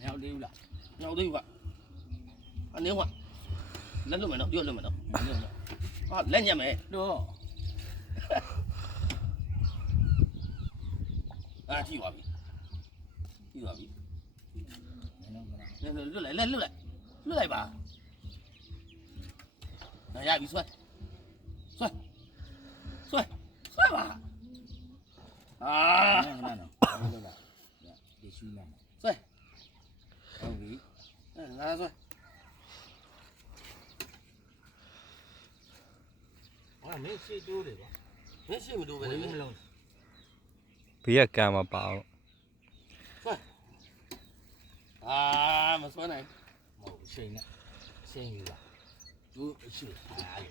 မြောက်သေးဘူးလား မြောက်သေးဘူးကအနည်းကလက်လွတ်မယ်နော်ပြောလွတ်မယ်နော်ဟာလက်ညက်မယ် တော့ အာကြည့်ပါပြီကြည့်ပါပြီ နော် လွတ်လိုက်ပါရပြီဆွဲပါအာ နော်နော်လားဒီရှူလာ ဆွဲ ဟုတ်ပြီ ငါဆွဲဟာမင်းရှိတိုးတယ်ကွာမင်းရှိမတိုးပဲလေမလုံး ဘေးကကံမပါဘူး အာမဆွဲနိုင် မဟုတ်အချိန်နဲ့ဆင်းယူလာသူအရှိအားလေ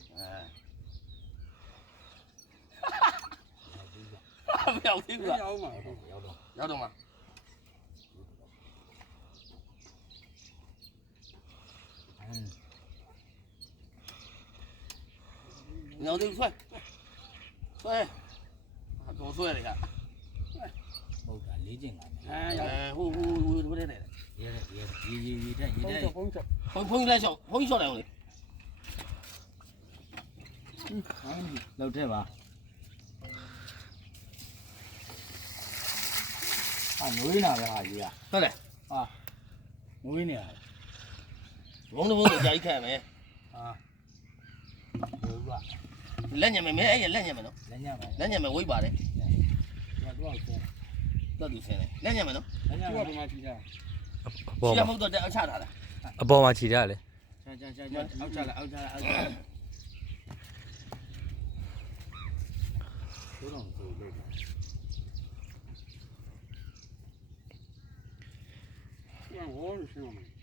မရောက်သေးဘူးလား ရောက်မှာရောက်တော့ ရောက်တော့မှာညောင်းသေးဆွဲတော့ဆွဲတယ်က မဟုတ်တာလေးကျင်လာဟိုဘယ်နဲ့ ရဲရေးတဲ့ဖုန်းလိုက်ရှော့ဖုန်းရှော့လိုက်အောင်လေ လောက်တဲ့ပါနွေးနာပဲဟာကြီးอ่ะ ဟုတ်တယ် နွေးနေရ ဘုံတော့ကြာကြီးခက်မယ် ဟုတ်က လက်ညံမယ်မင်းအဲ့လက်ညံမယ်နော် လက်ညံပါ လက်ညံမယ်ဝိတ်ပါတယ် တော့ဆင်း တော့သူဆင်းတယ်လက်ညံမယ်နော် လက်ညံပါဒီမှာကြည့်တာ အပေါ် ရှာ မှာ မဟုတ်တော့အချထားတာ အပေါ်မှာခြိထားလေ ချာအောက်ချလာဘုတော်ကိုလို့ပြန်ဝေါ်ရှင်